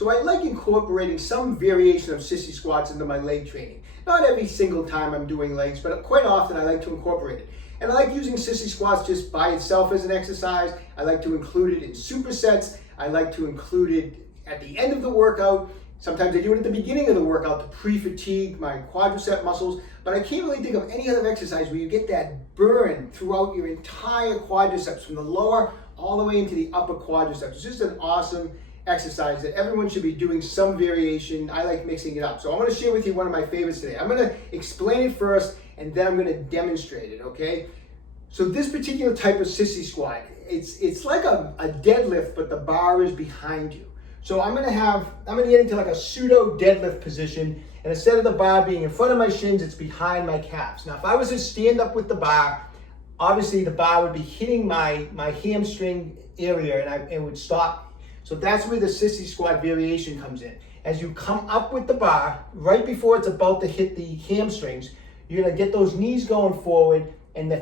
So I like incorporating some variation of sissy squats into my leg training. Not every single time I'm doing legs, but quite often I like to incorporate it. And I like using sissy squats just by itself as an exercise. I like to include it in supersets. I like to include it at the end of the workout. Sometimes I do it at the beginning of the workout to pre-fatigue my quadricep muscles, but I can't really think of any other exercise where you get that burn throughout your entire quadriceps, from the lower all the way into the upper quadriceps. It's just an awesome exercise that everyone should be doing some variation. I like mixing it up. So I'm going to share with you one of my favorites today. I'm going to explain it first, and then I'm going to demonstrate it, okay? So this particular type of sissy squat, it's like a deadlift, but the bar is behind you. So I'm gonna get into like a pseudo deadlift position, and instead of the bar being in front of my shins, it's behind my calves. Now, if I was to stand up with the bar, obviously the bar would be hitting my hamstring area, and it would stop. So that's where the sissy squat variation comes in. As you come up with the bar, right before it's about to hit the hamstrings, you're gonna get those knees going forward, and the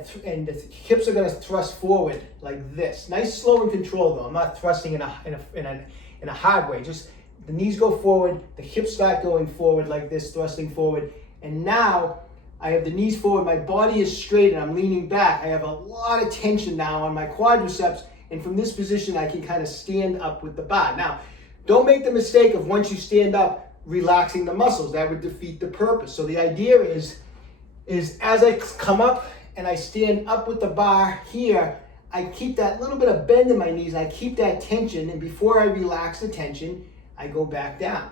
hips are gonna thrust forward like this. Nice, slow, and controlled though. I'm not thrusting in a hard way. Just the knees go forward, the hips start going forward like this, thrusting forward. And now I have the knees forward, my body is straight, and I'm leaning back. I have a lot of tension now on my quadriceps, and from this position I can kind of stand up with the bar. Now, don't make the mistake of, once you stand up, relaxing the muscles. That would defeat the purpose. So the idea is as I come up and I stand up with the bar here, I keep that little bit of bend in my knees, I keep that tension, and before I relax the tension, I go back down.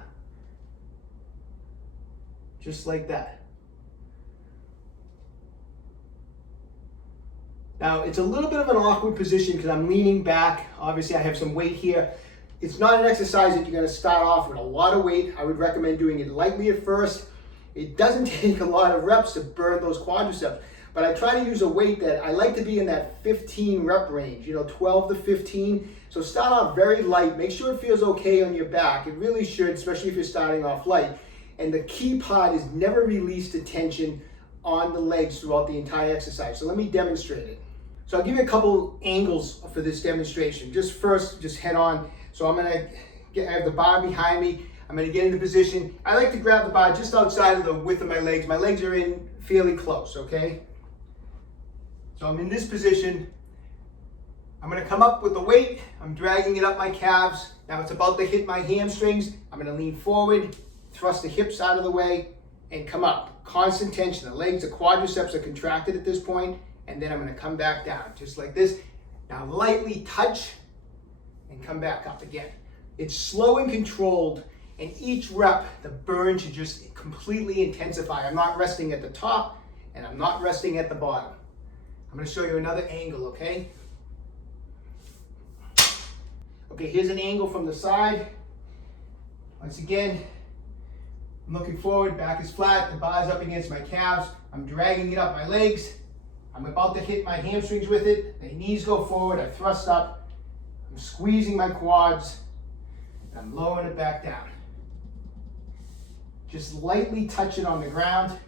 Just like that. Now, it's a little bit of an awkward position because I'm leaning back. Obviously, I have some weight here. It's not an exercise that you're going to start off with a lot of weight. I would recommend doing it lightly at first. It doesn't take a lot of reps to burn those quadriceps. But I try to use a weight that I like to be in that 15 rep range, 12 to 15. So start off very light. Make sure it feels okay on your back. It really should, especially if you're starting off light. And the key part is never release the tension on the legs throughout the entire exercise. So let me demonstrate it. So I'll give you a couple angles for this demonstration. Just head on. So I have the bar behind me. I'm gonna get into position. I like to grab the bar just outside of the width of my legs. My legs are in fairly close, okay? So I'm in this position. I'm gonna come up with the weight. I'm dragging it up my calves. Now it's about to hit my hamstrings. I'm gonna lean forward, thrust the hips out of the way, and come up. Constant tension. The legs, the quadriceps are contracted at this point, and then I'm gonna come back down, just like this. Now lightly touch, and come back up again. It's slow and controlled, and each rep, the burn should just completely intensify. I'm not resting at the top, and I'm not resting at the bottom. I'm going to show you another angle, okay? Okay, here's an angle from the side. Once again, I'm looking forward, back is flat, the bar's up against my calves. I'm dragging it up my legs. I'm about to hit my hamstrings with it. My knees go forward, I thrust up. I'm squeezing my quads, and I'm lowering it back down. Just lightly touch it on the ground.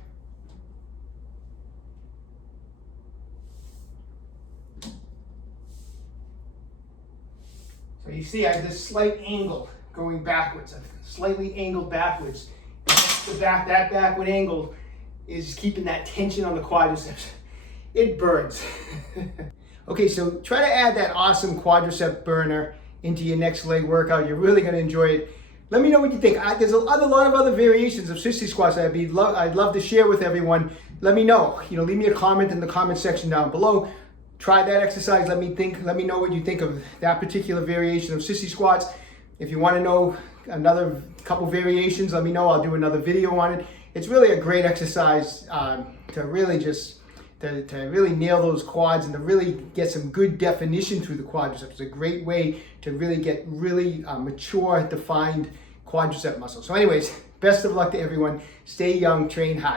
So you see I have this slight angle going backwards, slightly angled backwards. That backward angle is keeping that tension on the quadriceps. It burns. Okay, so try to add that awesome quadricep burner into your next leg workout. You're really going to enjoy it. Let me know what you think. There's a lot of other variations of sissy squats that I'd love to share with everyone. Let me know. Leave me a comment in the comment section down below. Try that exercise. Let me know what you think of that particular variation of sissy squats. If you want to know another couple variations, let me know. I'll do another video on it. It's really a great exercise to really nail those quads and to really get some good definition through the quadriceps. It's a great way to really get mature, defined quadricep muscle. So anyways, best of luck to everyone. Stay young, train hard.